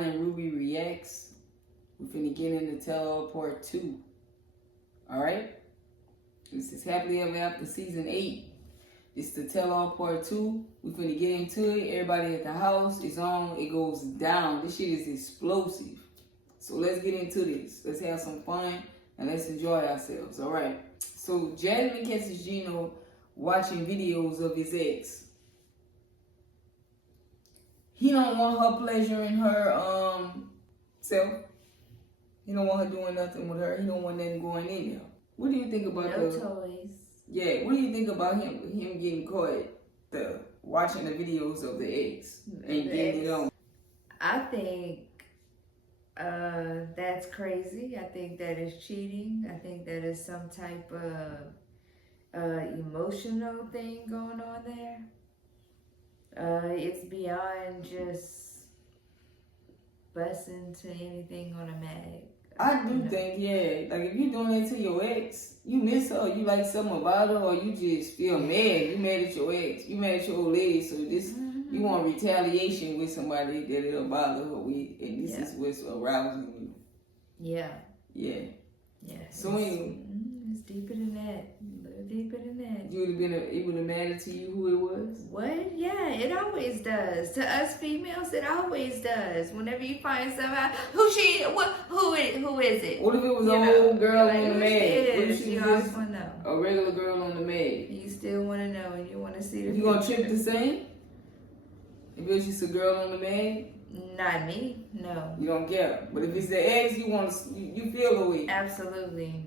Beyond and Ruby Reacts. We're finna get into Tell All Part 2. Alright? This is Happily Ever After Season 8. It's the Tell All Part 2. We're finna get into it. Everybody at the house is on. It goes down. This shit is explosive. So let's get into this. Let's have some fun and let's enjoy ourselves. Alright? So Jasmine catches Gino watching videos of his ex. He don't want her pleasuring her self. He don't want her doing nothing with her. He don't want nothing going in there. What do you think about no toys? Yeah, what do you think about him getting caught watching the videos of the ex and getting it on? I think that's crazy. I think that is cheating. I think that is some type of emotional thing going on there. It's beyond just busting to anything on a mag. I do think, yeah, like if you're doing it to your ex, you miss her, you like something about her, or you just feel mad. You mad at your ex, you mad at your old lady, so this you want retaliation with somebody that it'll bother her with, and this is what's arousing you. Yeah. Yeah. Yeah. So anyway, it's deeper than that. A little deeper than that. You it would have mattered to you who it was? What? Yeah, it always does. To us females, it always does. Whenever you find somebody, who is it? What if it was an old girl like, on the mag? What if she you was always just want to know. a regular girl on the mag? You still want to know, and you want to see the You gonna trip the same? If it was just a girl on the mag? Not me, no. You don't care. But if it's the ex, you feel the way. Absolutely.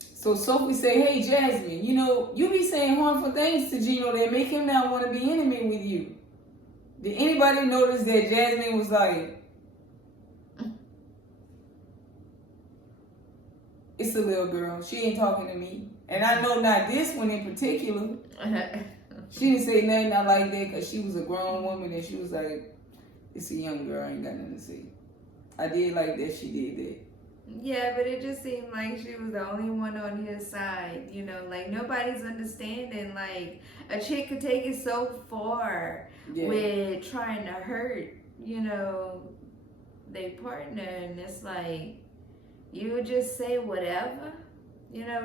So Sophie say, hey Jasmine, you be saying harmful things to Gino that make him not want to be intimate with you. Did anybody notice that Jasmine was like, it's a little girl, she ain't talking to me. And I know not this one in particular. She didn't say nothing I like that because she was a grown woman and she was like, it's a young girl, I ain't got nothing to say. I did like that she did that. Yeah, but it just seemed like she was the only one on his side, like nobody's understanding. Like a chick could take it so far with trying to hurt, their partner, and it's like you would just say whatever,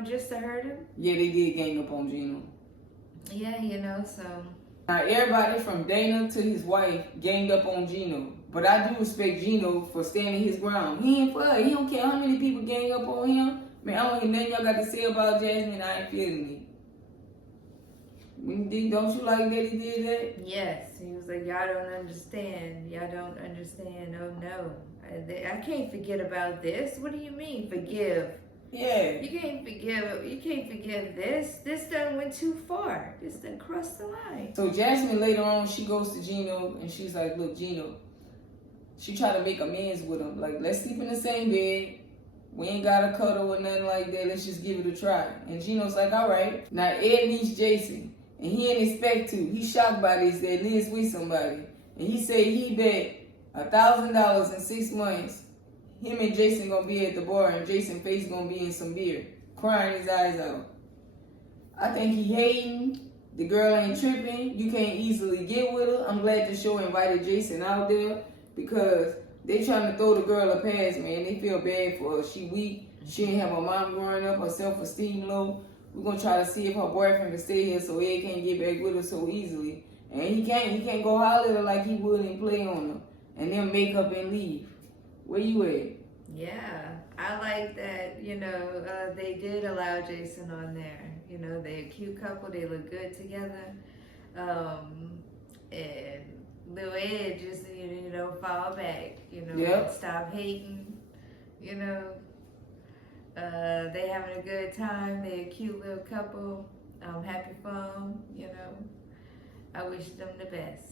just to hurt him. Yeah, they did gang up on Gino. Yeah, so. Now everybody from Dana to his wife ganged up on Gino. But I do respect Gino for standing his ground. He ain't for her. He don't care how many people gang up on him. Man, I don't hear nothing y'all got to say about Jasmine. I ain't feeling it. Don't you like that he did that? Yes. He was like, y'all don't understand. Y'all don't understand. Oh, no. I can't forget about this. What do you mean, forgive? Yeah. You can't forgive this. This done went too far. This done crossed the line. So Jasmine later on, she goes to Gino and she's like, look, Gino. She tried to make amends with him. Like, let's sleep in the same bed. We ain't got to cuddle or nothing like that. Let's just give it a try. And Gino's like, all right. Now, Ed meets Jason. And he ain't expect to. He's shocked by this that Liz with somebody. And he said he bet $1,000 in 6 months. Him and Jason gonna be at the bar. And Jason's face gonna be in some beer. Crying his eyes out. I think he hating. The girl ain't tripping. You can't easily get with her. I'm glad the show invited Jason out there. Because they trying to throw the girl a pass, man. They feel bad for her. She weak. She didn't have a mom growing up. Her self-esteem low. We're going to try to see if her boyfriend can stay here so Ed can't get back with her so easily. And he can't go holler at her like he would and play on her. And then make up and leave. Where you at? Yeah. I like that, they did allow Jason on there. They're a cute couple. They look good together. And Lil Ed just, fall back, stop hating, they having a good time. They're a cute little couple. Happy fun, I wish them the best.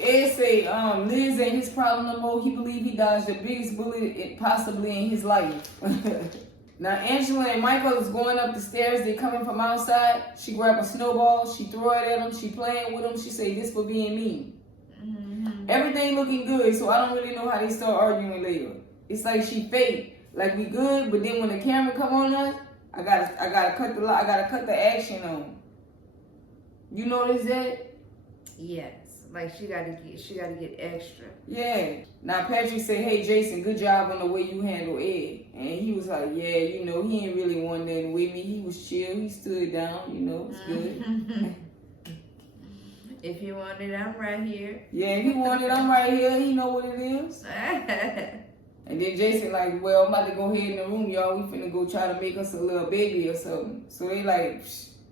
Ed say Liz ain't his problem no more. He believe he dodged the biggest bullet possibly in his life. Now Angela and Michael is going up the stairs. They coming from outside. She grab a snowball. She throw it at him. She playing with him. She say this for being mean. Everything looking good, so I don't really know how they start arguing later. It's like she fake, like we good, but then when the camera come on us, I gotta cut the action on. You notice that? Yes, Like she gotta get extra. Yeah. Now Patrick said, "Hey Jason, good job on the way you handle Ed." And he was like, "Yeah, you know, he ain't really want nothing with me. He was chill. He stood down. You know, it's good." If you want it, I'm right here. Yeah, if he want it, I'm right here. He know what it is. And then Jason like, "Well, I'm about to go ahead in the room, y'all. We finna go try to make us a little baby or something." So they like,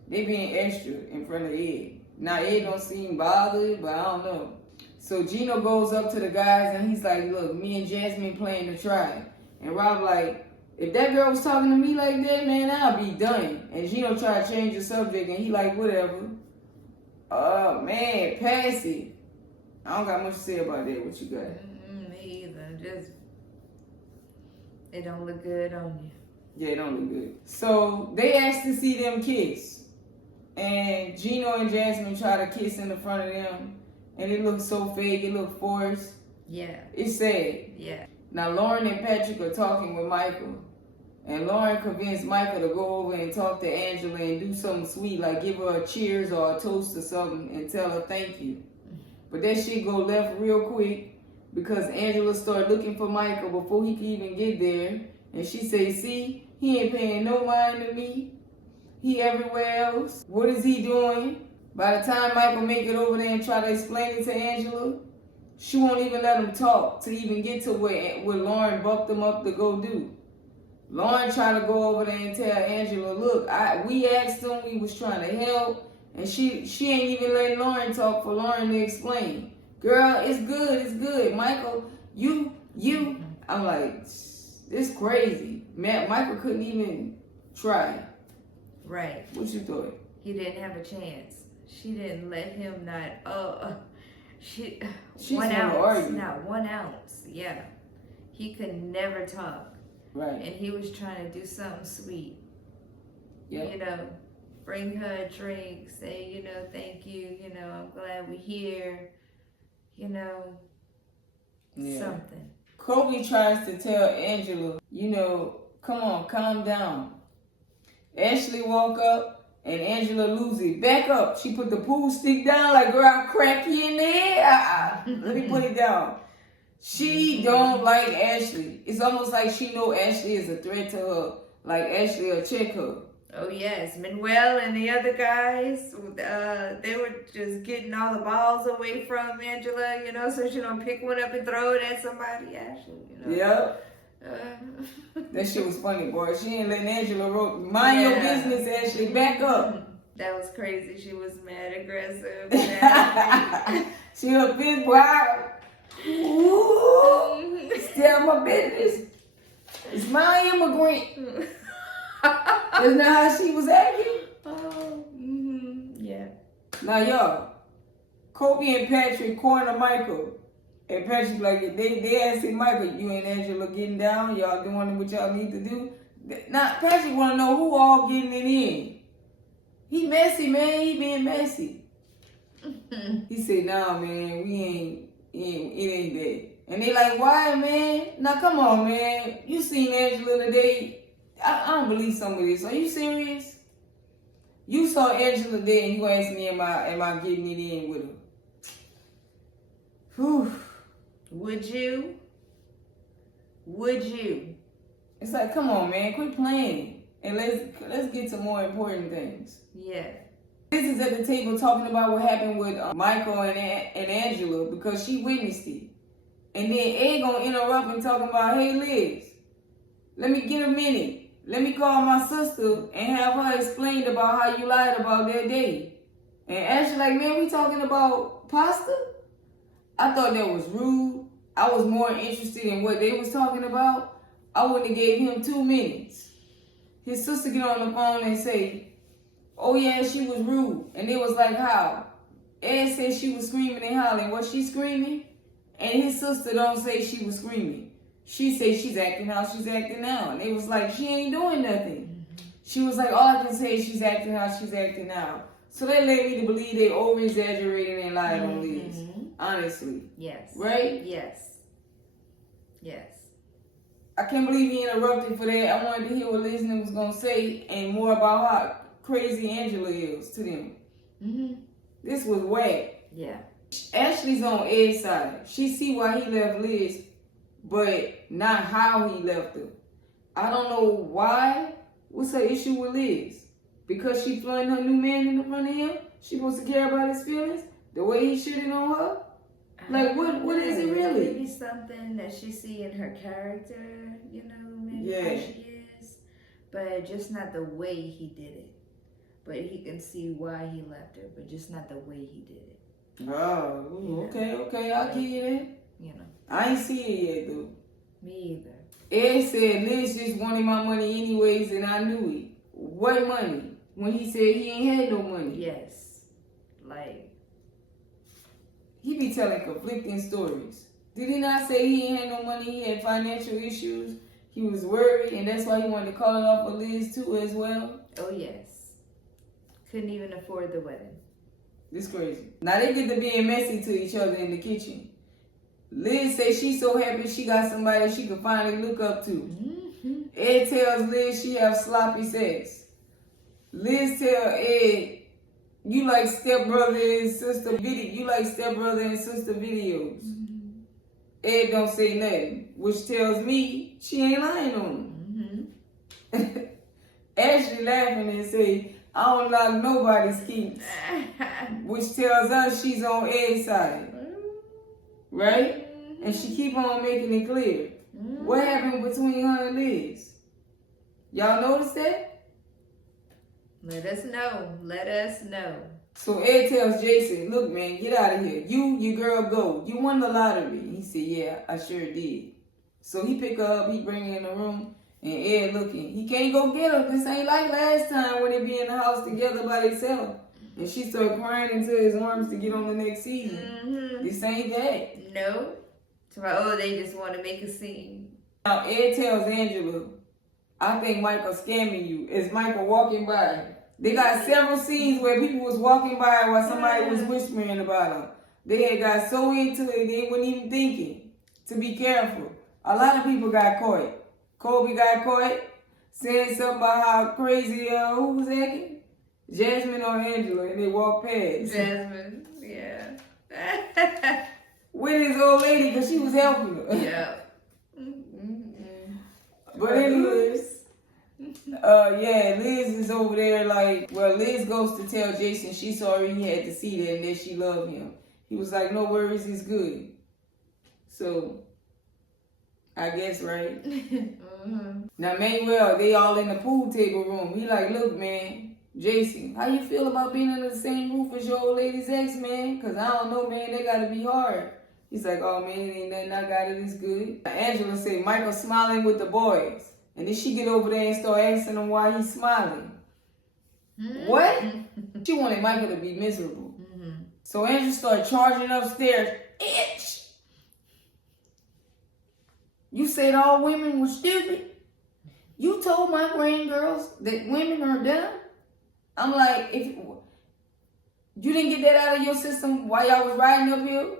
they being extra in front of Ed. Now Ed don't seem bothered, but I don't know. So Gino goes up to the guys and he's like, "Look, me and Jasmine playing to try." And Rob like, "If that girl was talking to me like that, man, I'll be done." And Gino tried to change the subject and he like, "Whatever." Oh man, pass it. I don't got much to say about that. What you got? Me either. Just it don't look good on you. Yeah, it don't look good. So they asked to see them kiss. And Gino and Jasmine try to kiss in the front of them. And it looks so fake, it looks forced. Yeah. It's sad. Yeah. Now Lauren and Patrick are talking with Michael. And Lauren convinced Michael to go over and talk to Angela and do something sweet, like give her a cheers or a toast or something and tell her thank you. But that shit go left real quick because Angela started looking for Michael before he could even get there. And she say, "See, he ain't paying no mind to me. He everywhere else. What is he doing?" By the time Michael make it over there and try to explain it to Angela, she won't even let him talk to even get to where Lauren bucked him up to go do. Lauren tried to go over there and tell Angela, "Look, we asked him, we was trying to help," and she ain't even letting Lauren talk for Lauren to explain. "Girl, it's good. Michael, you. I'm like, this crazy. Man, Michael couldn't even try. Right. What you thought? He didn't have a chance. She didn't let him She's 1 ounce. Argue. Not 1 ounce. Yeah. He could never talk. Right. And he was trying to do something sweet. Yep. You know, bring her a drink, say, you know, thank you, you know, I'm glad we're here, you know, something. Kobe tries to tell Angela, you know, come on, calm down. Ashley walk up and Angela lose it. Back up. She put the pool stick down like, "Girl, I'll crack you in there. Let me put it down." She don't like Ashley. It's almost like she know Ashley is a threat to her. Like Ashley will check her. Oh yes, Manuel and the other guys, they were just getting all the balls away from Angela, you know, so she don't pick one up and throw it at somebody. Ashley, you know. Yep. That shit was funny, boy. She ain't letting Angela mind your business, Ashley. Back up. That was crazy. She was mad aggressive. She a big boy. Ooh, still my business. It's my immigrant. Isn't that how she was acting? Oh, yeah. Now, y'all, Kobe and Patrick corner Michael. And Patrick like, they asking Michael, "You and Angela getting down? Y'all doing what y'all need to do?" Now, Patrick want to know who all getting it in. He messy, man. He being messy. He said, "Nah, man, it ain't that." And they like, "Why, man? Now, come on, man. You seen Angela today. I don't believe some of this. Are you serious? You saw Angela today and you asked me, am I getting it in with her?" Whew. Would you? It's like, come on, man. Quit playing. And let's get to more important things. Yeah. Liz is at the table talking about what happened with Michael and Angela because she witnessed it. And then Ed gonna interrupt and talking about, "Hey Liz, let me get a minute. Let me call my sister and have her explain about how you lied about that day." And Ashley like, "Man, we talking about pasta?" I thought that was rude. I was more interested in what they was talking about. I wouldn't have gave him 2 minutes. His sister get on the phone and say, "Oh yeah, she was rude." And it was like, how? Ed said she was screaming and hollering. Was she screaming? And his sister don't say she was screaming. She say she's acting how she's acting now. And it was like, she ain't doing nothing. She was like, all I can say is she's acting how she's acting now. So that led me to believe they over-exaggerated and lied on Liz. Honestly. Yes. Right? Yes. I can't believe he interrupted for that. I wanted to hear what Liz was going to say and more about how crazy Angela is to them. This was whack. Yeah. Ashley's on Ed's side. She see why he left Liz, but not how he left her. I don't know why. What's her issue with Liz? Because she flaunting her new man in front of him? She supposed to care about his feelings? The way he shitting on her? Like, what is it really? Maybe something that she see in her character, you know, maybe Yeah. how she is. But just not the way he did it. But he can see why he left her, but just not the way he did it. Oh, okay, I'll give you that. You know. I ain't see it yet, though. Me either. Ed said Liz just wanted my money anyways, and I knew it. What money? When he said he ain't had no money. Yes. Like. He be telling conflicting stories. Did he not say he ain't had no money, he had financial issues, he was worried, and that's why he wanted to call it off for Liz too as well? Oh, yes. Couldn't even afford the wedding. This crazy. Now they get to being messy to each other in the kitchen. Liz say she's so happy she got somebody she can finally look up to. Mm-hmm. Ed tells Liz she have sloppy sex. Liz tell Ed, you like stepbrother and sister video. You like stepbrother and sister videos. Mm-hmm. Ed don't say nothing, which tells me she ain't lying on him. Mm-hmm. Ashley laughing and say, I don't like nobody's kinks, which tells us she's on Ed's side, right? Mm-hmm. And she keep on making it clear. Mm-hmm. What happened between her and Liz? Y'all notice that? Let us know. Let us know. So Ed tells Jason, look, man, get out of here. You, your girl, go. You won the lottery. He said, yeah, I sure did. So he pick her up, he bring her in the room, and Ed looking. He can't go get her. This ain't like last time when they be in the house together by themselves. And she started crying into his arms to get on the next season. Mm-hmm. This ain't that. No. So, they just want to make a scene. Now Ed tells Angela, I think Michael's scamming you. Is Michael walking by? They got several scenes where people was walking by while somebody was whispering about him. They had got so into it, they weren't even thinking to be careful. A lot of people got caught. Kobe got caught saying something about how crazy, who was acting? Jasmine or Angela, and they walked past. Jasmine, yeah. With his old lady, because she was helping her. Yeah. But anyways, yeah, Liz is over there like, well, Liz goes to tell Jason she's sorry he had to see that and that she loved him. He was like, no worries, it's good. So, I guess, right? Mm-hmm. Now, Manuel, they all in the pool table room. He like, look, man, Jason, how you feel about being under the same roof as your old lady's ex, man? Because I don't know, man, they got to be hard. He's like, oh, man, it ain't nothing I got it, it's good. Angela said, Michael smiling with the boys. And then she get over there and start asking him why he's smiling. Mm-hmm. What? She wanted Michael to be miserable. Mm-hmm. So Angela started charging upstairs. Itch! You said all women were stupid? You told my grandgirls that women are dumb? I'm like, if you didn't get that out of your system while y'all was riding uphill?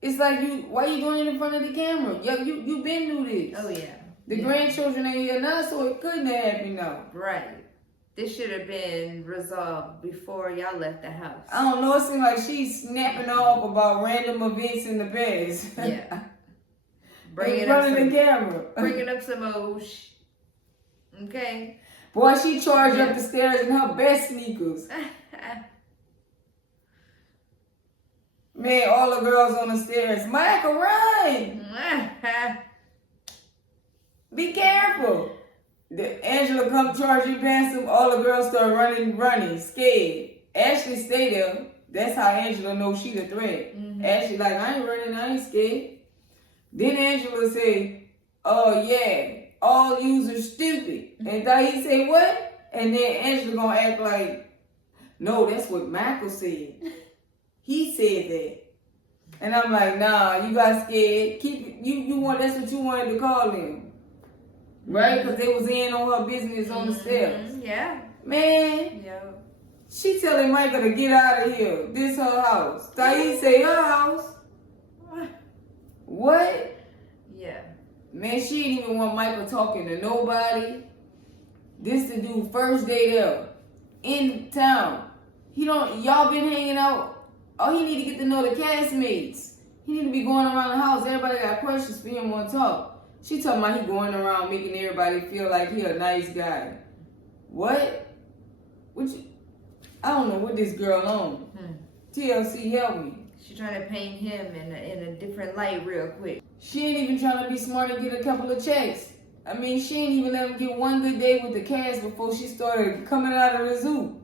It's like, why you doing it in front of the camera? You been through this. Oh, yeah. The grandchildren ain't here now, so it couldn't have happened now. Right. This should have been resolved before y'all left the house. I don't know, it seems like she's snapping off about random events in the past. Yeah. In front of the camera. Bringing up some old okay. Boy, she charged up the stairs in her best sneakers. Man, all the girls on the stairs. Michael, run! Be careful. Angela come charging past them. All the girls start running, scared. Ashley stay there. That's how Angela knows she the threat. Mm-hmm. Ashley like, I ain't running, I ain't scared. Then Angela say, oh yeah, all yous are stupid. And he say, what? And then Angela gonna act like, no, that's what Michael said. He said that. And I'm like, nah, you got scared. Keep it, you want, that's what you wanted to call them. Right? Because they was in on her business on the steps. Yeah. Man. Yeah. She telling Michael to get out of here. This her house. Thais say her house. What? Yeah. Man, she didn't even want Michael talking to nobody. This the dude first day there. In town. Y'all been hanging out Oh, he need to get to know the castmates. He need to be going around the house. Everybody got questions for him on talk. She talking about he going around making everybody feel like he a nice guy. What? I don't know what this girl on. TLC, help me. She trying to paint him in a different light real quick. She ain't even trying to be smart and get a couple of checks. I mean, she ain't even let him get one good day with the cast before she started coming out of the zoo.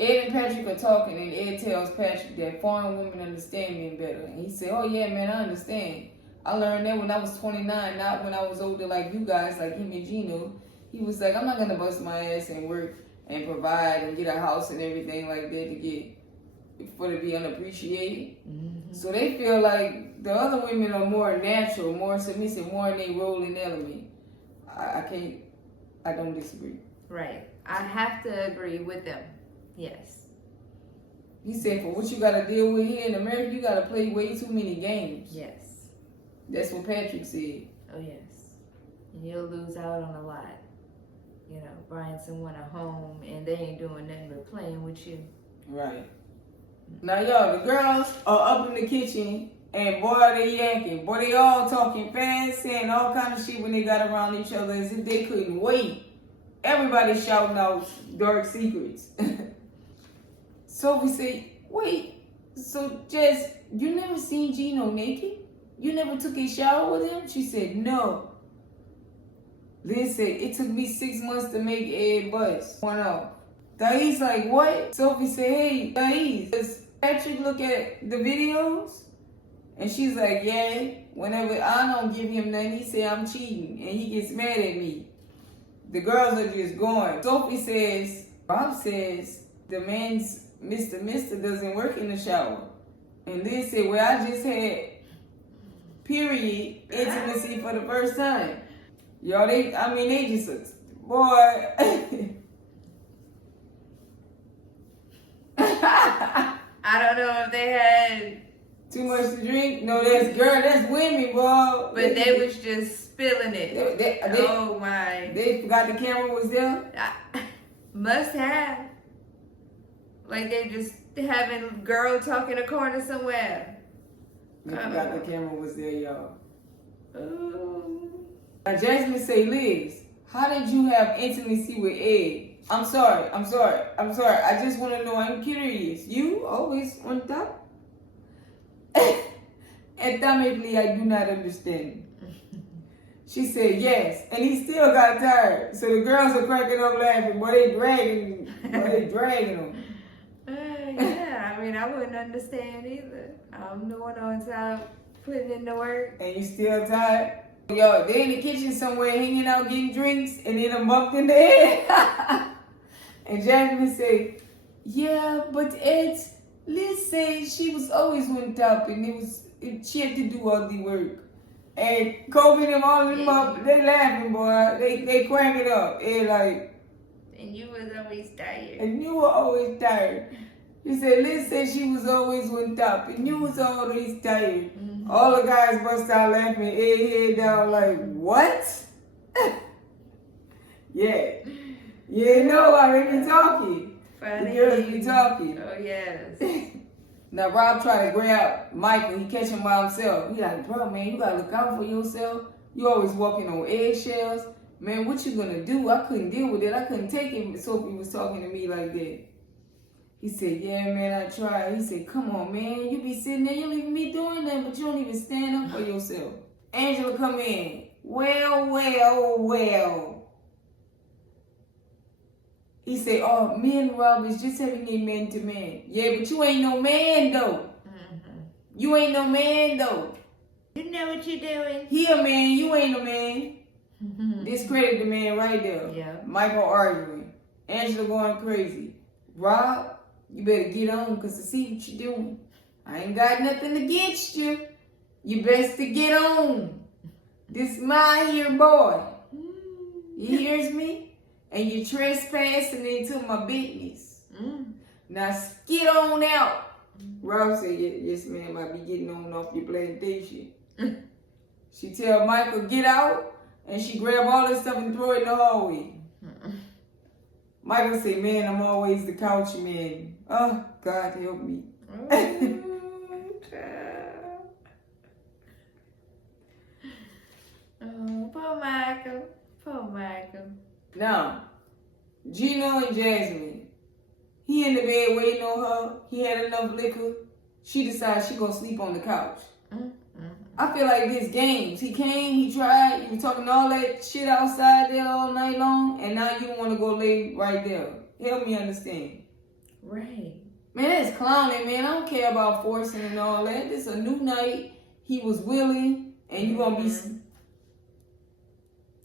Ed and Patrick are talking, and Ed tells Patrick that foreign women understand men better. And he said, oh yeah, man, I understand. I learned that when I was 29, not when I was older like you guys, like him and Gino. He was like, I'm not going to bust my ass and work and provide and get a house and everything like that for to be unappreciated. So they feel like the other women are more natural, more submissive, more in their role and element. I don't disagree. Right. I have to agree with them. Yes. He said, for what you got to deal with here in America, you got to play way too many games. Yes. That's what Patrick said. Oh, yes. And you'll lose out on a lot. You know, buying someone a home and they ain't doing nothing but playing with you. Right. Now, y'all, the girls are up in the kitchen and boy, they yakking. Boy, they all talking fast, saying all kind of shit when they got around each other as if they couldn't wait. Everybody shouting out dark secrets. Sophie said, wait, so Jess, you never seen Gino naked? You never took a shower with him? She said, no. Liz said, it took me 6 months to make Ed bust. One off. Thais like, what? Sophie said, hey, Thais, does Patrick look at the videos? And she's like, yeah, whenever I don't give him nothing, he say I'm cheating. And he gets mad at me. The girls are just going. Sophie says, Bob says, the man's Mr. doesn't work in the shower. And Liz said, well, I just had period intimacy for the first time. Y'all, they just, boy. I don't know if they had too much to drink. No, that's women, boy. But they was just spilling it. Oh my! They forgot the camera was there. Must have. Like they just having girl talk in a corner somewhere. They forgot the camera was there, y'all. Now Jasmine say, Liz, how did you have intimacy with Ed? I'm sorry. I just want to know. I'm curious. You always on top? Atomically, I do not understand. She said yes, and he still got tired. So the girls are cracking up laughing. Boy, they dragging them. Yeah, I mean, I wouldn't understand either. I'm the one on top putting in the work. And you still tired? Yo, they in the kitchen somewhere hanging out getting drinks, and then I'm bumped in the head. And Jasmine said, yeah, but Liz said she was always on top, and she had to do all the work. And Kobe and them all of them up, they laughing, boy. They crank it up. And like, and you was always tired. And you were always tired. He said, Liz said she was always on top, and you was always tired. Mm-hmm. All the guys bust out laughing, head down, like, what? Yeah. You know, I be talking. Funny. The girls be talking. Oh, yes. Now, Rob tried to grab Michael. He catch him by himself. He like, bro, man, you got to look out for yourself. You always walking on eggshells. Man, what you going to do? I couldn't deal with it. I couldn't take it. Sophie was talking to me like that. He said, yeah, man, I tried. He said, come on, man. You be sitting there. You don't even be doing that, but you don't even stand up for yourself. Angela come in. Well. He said, oh, men, Rob, is just having a man to man. Yeah, but you ain't no man, though. Mm-hmm. You ain't no man, though. You know what you're doing. He a man, you ain't a man. Mm-hmm. Discredit the man right there. Yeah. Michael arguing. Angela going crazy. Rob, you better get on, because I see what you're doing. I ain't got nothing against you. You best to get on. This my here boy. He hears me? And you trespassing into my business. Now skid on out. Rob said, yes, ma'am, I be getting on off your plantation. She tell Michael, get out. And she grab all this stuff and throw it in the hallway. Michael say, man, I'm always the couch man. Oh, God help me. Oh, poor Michael. Poor Michael. Now, Gino and Jasmine. He in the bed waiting on her. He had enough liquor. She decides she gonna sleep on the couch. I feel like this games. He came, he tried, he was talking all that shit outside there all night long, and now you want to go lay right there. Help me understand. Right. Man, that's clowning, man. I don't care about forcing and all that. This is a new night. He was willing, and you gonna be...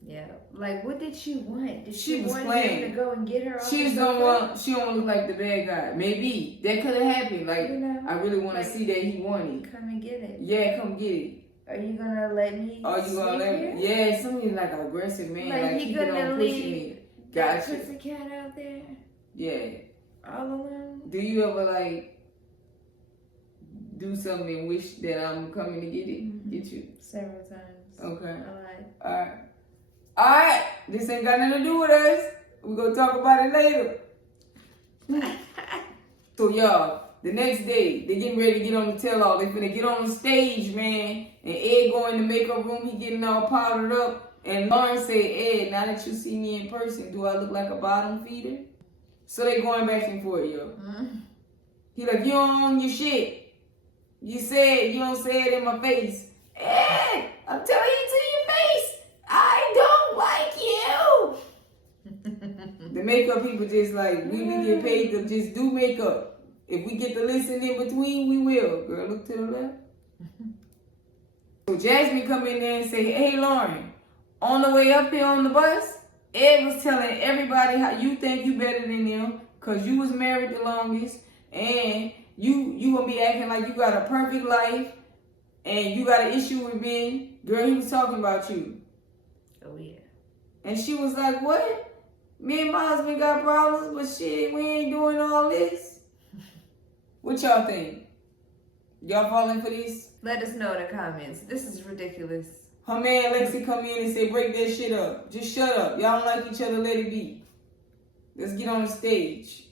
Yeah. Like, what did she want? Did she was want playing him to go and get her off She don't want to look like the bad guy. Maybe. That could have happened. Like, I really want to see that he wanted. Come and get it. Yeah, come get it. Are you gonna let me? Are you gonna let me? Yeah, something like an aggressive man. Like he keep it gonna on pushing it. that Gotcha. pussycat out there? Yeah. All alone? Do you ever like do something and wish that I'm coming to get it? Get you? Several times. Okay. Alright. Alright. This ain't got nothing to do with us. We're gonna talk about it later. So y'all, the next day, they getting ready to get on the tell-all. They finna get on the stage, man. And Ed go in the makeup room. He getting all powdered up. And Lauren say, Ed, now that you see me in person, do I look like a bottom feeder? So they going back and forth, yo. He like, you don't own your shit. You don't say it in my face. Ed, I'm telling you to your face. I don't like you. The makeup people just like, we get paid to just do makeup. If we get to listen in between, we will. Girl, look to the left. So Jasmine come in there and say, hey, Lauren, on the way up here on the bus, Ed was telling everybody how you think you better than them because you was married the longest and you gonna be acting like you got a perfect life and you got an issue with Ben. Girl, he was talking about you. Oh, yeah. And she was like, what? Me and my husband got problems, but shit, we ain't doing all this. What y'all think? Y'all falling for this? Let us know in the comments. This is ridiculous. Her man Lexi come in and say, break that shit up. Just shut up. Y'all don't like each other, let it be. Let's get on the stage.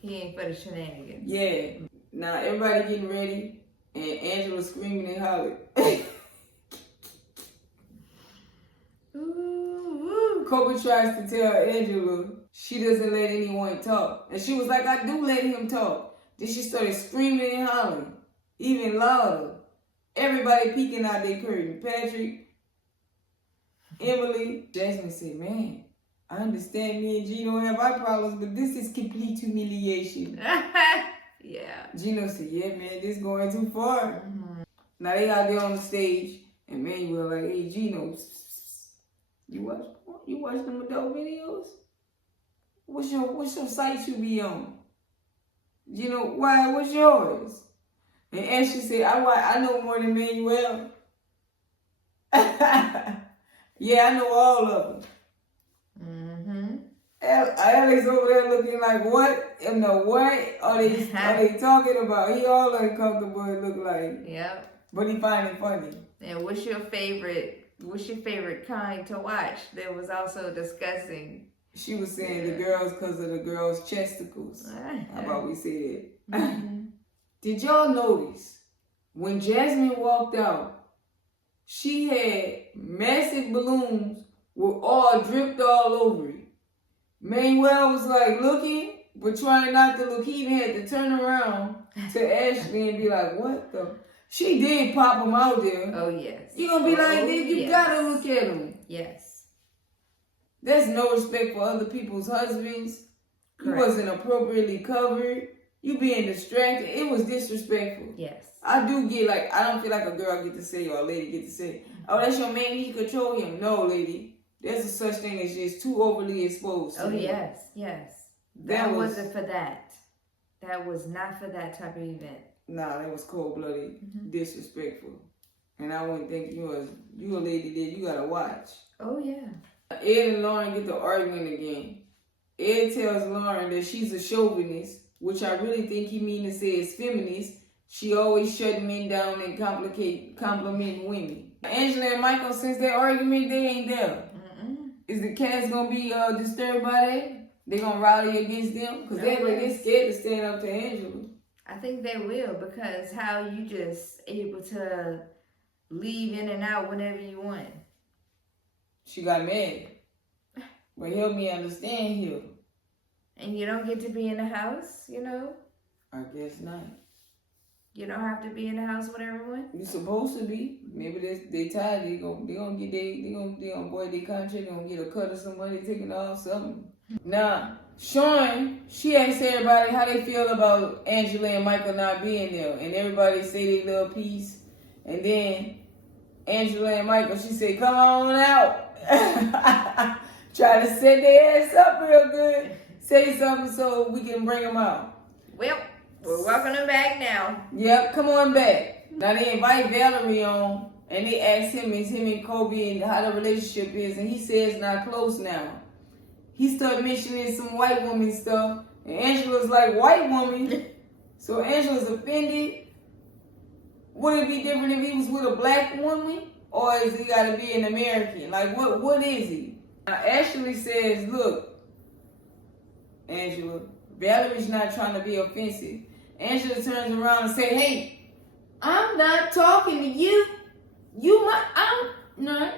He ain't for the shenanigans. Yeah. Now everybody getting ready and Angela screaming and hollering. Kobe tries to tell Angela she doesn't let anyone talk. And she was like, I do let him talk. Then she started screaming and hollering. Even louder. Everybody peeking out their curtain. Patrick, Emily, Jasmine said, man, I understand me and Gino have our problems, but this is complete humiliation. Yeah. Gino said, yeah, man, this going too far. Now they out there on the stage, and Manuel like, hey, Gino, you watch them adult videos? What's your site you be on? Gino, why? What's yours? And Ashley said, I know more than Manuel. Yeah, I know all of them. Alex over there looking like, what in the what are they talking about? He all uncomfortable, it look like. Yep. But he find it funny. And what's your favorite kind to watch that was also discussing? She was saying the girls because of the girls' chesticles. How about we say that? Did y'all notice when Jasmine walked out, she had massive balloons with all dripped all over it. Manuel was like looking, but trying not to look. He even had to turn around to Ashley and be like, what the? She did pop him out there. Oh, yes. You gonna be like, you gotta look at him. Yes. There's no respect for other people's husbands. Correct. You wasn't appropriately covered. You being distracted. It was disrespectful. Yes. I do get like, I don't feel like a girl get to say or a lady get to say, oh, that's your man, you control him. No, lady. There's a such thing as just too overly exposed to him. Yes, yes. That wasn't for that. That was not for that type of event. Nah, that was cold-blooded, disrespectful. And I wouldn't think you a lady that you gotta watch. Oh, yeah. Ed and Lauren get to arguing again. Ed tells Lauren that she's a chauvinist, which I really think he mean to say is feminist. She always shut men down and compliment women. Angela and Michael, since their argument, they ain't there. Is the cats gonna be disturbed by that? They gonna rally against them? Because they're scared to stand up to Angela. I think they will, because how you just able to leave in and out whenever you want. She got mad. But help me understand here. And you don't get to be in the house, you know? I guess not. You don't have to be in the house with everyone? You supposed to be. Maybe they tired. They gonna void their contract. They gonna get a cut of some money taken off something. Now, Sean, she asked everybody how they feel about Angela and Michael not being there, and everybody say they love peace. And then Angela and Michael, she said, "Come on out." Try to set their ass up real good. Say something so we can bring them out. Well, we're welcoming them back now. Yep, come on back. Now they invite Valerie on, and they ask him, is him and Kobe and how the relationship is, and he says not close now. He started mentioning some white woman stuff, and Angela's like, white woman? So Angela's offended. Would it be different if he was with a black woman? Or is he got to be an American? Like, what is he? Now, Ashley says, look, Angela, Valerie's not trying to be offensive. Angela turns around and say, hey, I'm not talking to you. I'm not.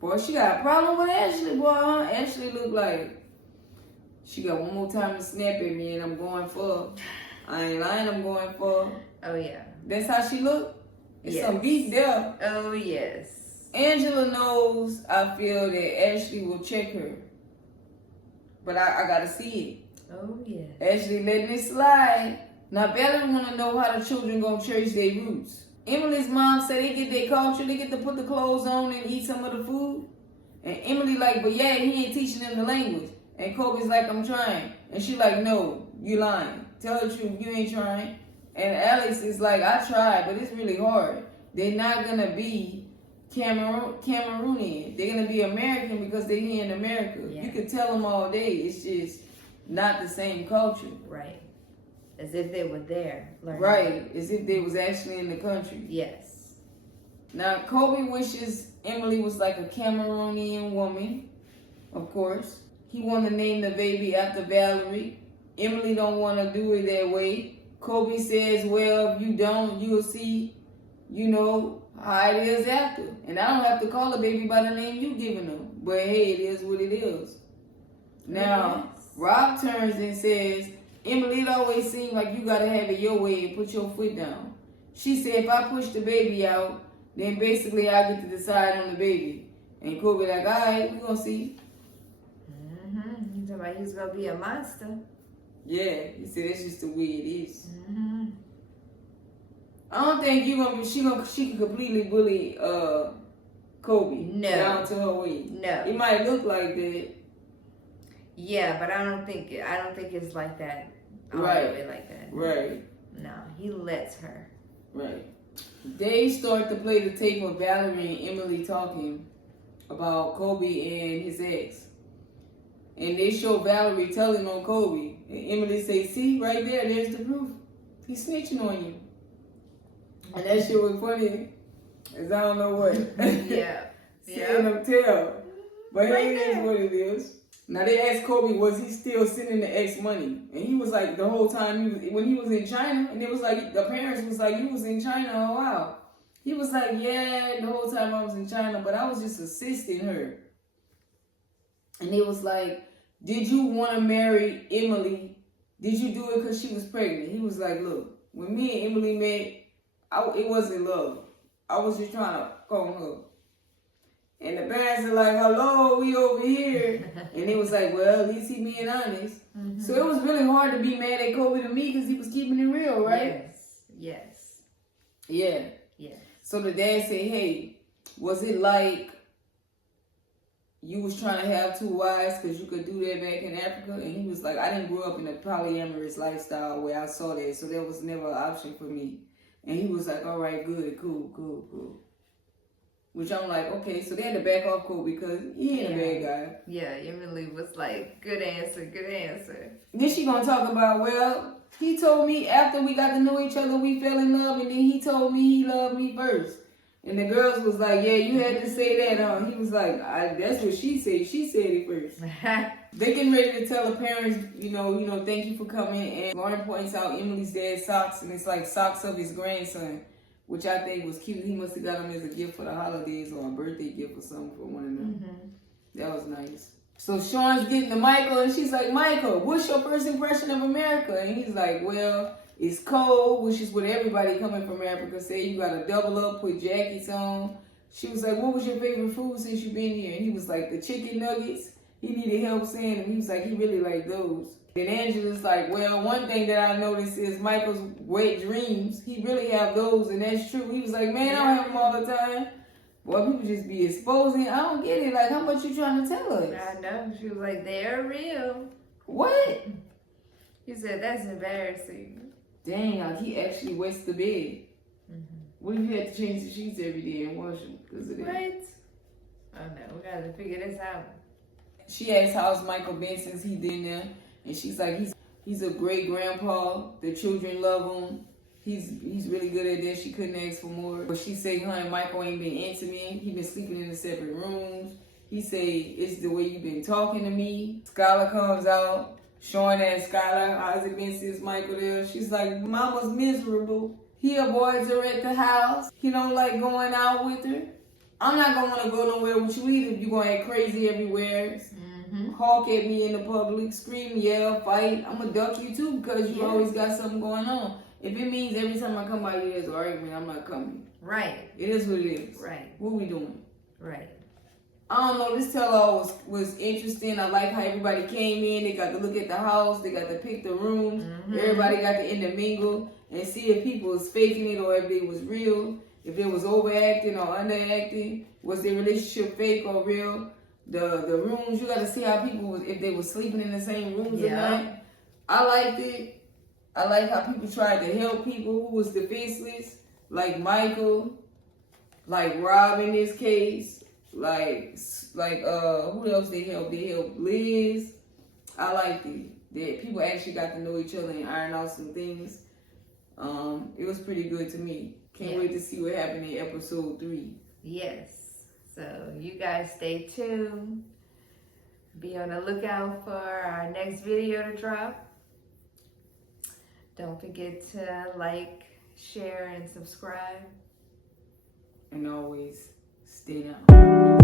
Boy, she got a problem with Ashley, boy, huh? Ashley look like she got one more time to snap at me and I'm going for her. I ain't lying, I'm going for her. Oh, yeah. That's how she look? It's some beef there. Oh, yes. Angela knows, I feel, that Ashley will check her. But I gotta see it. Oh, yeah. Ashley letting it slide. Now, Valerie wanna know how the children gonna cherish their roots. Emily's mom said they get their culture, they get to put the clothes on and eat some of the food. And Emily like, but yeah, he ain't teaching them the language. And Kobe's like, I'm trying. And she like, no, you lying. Tell the truth, you ain't trying. And Alex is like, I tried, but it's really hard. They're not gonna be Cameroonian. They're gonna be American because they're here in America. Yeah. You can tell them all day, it's just not the same culture. Right. As if they were there. Right, as if they was actually in the country. Yes. Now, Kobe wishes Emily was like a Cameroonian woman, of course. He want to name the baby after Valerie. Emily don't want to do it that way. Kobe says, well, if you don't, you'll see, how it is after. And I don't have to call the baby by the name you giving them. But hey, it is what it is. Now, yes. Rob turns and says, Emily, it always seems like you got to have it your way and put your foot down. She said, if I push the baby out, then basically I get to decide on the baby. And Kobe like, all right, we're going to see. Mm-hmm. He's talking about he's going to be a monster. Yeah, he said that's just the way it is. Mm-hmm. I don't think she can completely bully Kobe. No. Down to her way. No. It might look like that. Yeah, but I don't think it's like that. Right. Like that. Right. No, he lets her. Right. They start to play the tape of Valerie and Emily talking about Kobe and his ex. And they show Valerie telling on Kobe. And Emily say, see, right there's the proof. He's snitching on you. And that shit was funny as I don't know what. Yeah. Seeing them tell. But right it is what it is. Now they asked Kobe, was he still sending the ex money? And he was like, the whole time, when he was in China, and it was like, the parents was like, you was in China a while. He was like, yeah, the whole time I was in China, but I was just assisting her. And it was like, did you want to marry Emily? Did you do it because she was pregnant? He was like, look, when me and Emily met, it wasn't love. I was just trying to comb her. And the parents are like, hello, we over here. And it was like, well, at least he being honest. Mm-hmm. So it was really hard to be mad at Kobe to me because he was keeping it real, right? Yes. Yeah. Yeah. So the dad said, hey, was it like you was trying to have two wives because you could do that back in Africa? And he was like, I didn't grow up in a polyamorous lifestyle where I saw that. So that was never an option for me. And he was like, all right, good, cool. Which I'm like, okay, so they had to back off Kobe because he ain't a bad guy. Yeah, Emily was like, good answer. Then she gonna talk about, well, he told me after we got to know each other, we fell in love, and then he told me he loved me first. And the girls was like, yeah, you had to say that. He was like, that's what she said. She said it first. They getting ready to tell the parents, thank you for coming. And Lauren points out Emily's dad's socks, and it's like socks of his grandson, which I think was cute. He must have got them as a gift for the holidays or a birthday gift or something for one of them. Mm-hmm. That was nice. So Sean's getting to Michael, and she's like, Michael, what's your first impression of America? And he's like, well, it's cold, which is what everybody coming from Africa say. You got to double up, put jackets on. She was like, what was your favorite food since you've been here? And he was like, the chicken nuggets. He needed help saying them. He was like, he really liked those. Then Angela's like, well, one thing that I noticed is Michael's wet dreams. He really have those, and that's true. He was like, man, I don't have them all the time. Boy, people just be exposing. I don't get it. Like, how much you trying to tell us? I know. She was like, they're real. What? He said, that's embarrassing. Dang, like he actually wets the bed. Mm-hmm. What if you had to change the sheets every day and wash them because of that? Right. Oh no, we gotta figure this out. She asked how's Michael been since he been there, and she's like, he's a great grandpa. The children love him. He's really good at that. She couldn't ask for more. But she said, and Michael ain't been intimate. He been sleeping in the separate rooms. He say, it's the way you been talking to me. Skylar comes out. Sean asked Skylar, how's it been since Michael there? She's like, Mama's miserable. He avoids her at the house. He don't like going out with her. I'm not going to want to go nowhere with you either. You're going to act crazy everywhere. Mm-hmm. Hawk at me in the public, scream, yell, fight. I'm going to duck you too because you always got something going on. If it means every time I come by you there's an argument, I'm not coming. Right. It is what it is. Right. What we doing? Right. I don't know, this tell-all was interesting. I like how everybody came in. They got to look at the house. They got to pick the rooms. Mm-hmm. Everybody got to intermingle and see if people was faking it or if it was real. If it was overacting or underacting. Was their relationship fake or real? The rooms, you got to see how people was, if they were sleeping in the same rooms or not. I liked it. I like how people tried to help people who was defenseless. Like Michael. Like Rob in this case. Like who else they helped? They helped Liz. I liked it. That people actually got to know each other and iron out some things. It was pretty good to me. Can't wait to see what happened in episode 3. Yes. So you guys stay tuned. Be on the lookout for our next video to drop. Don't forget to like, share, and subscribe. And always stay down.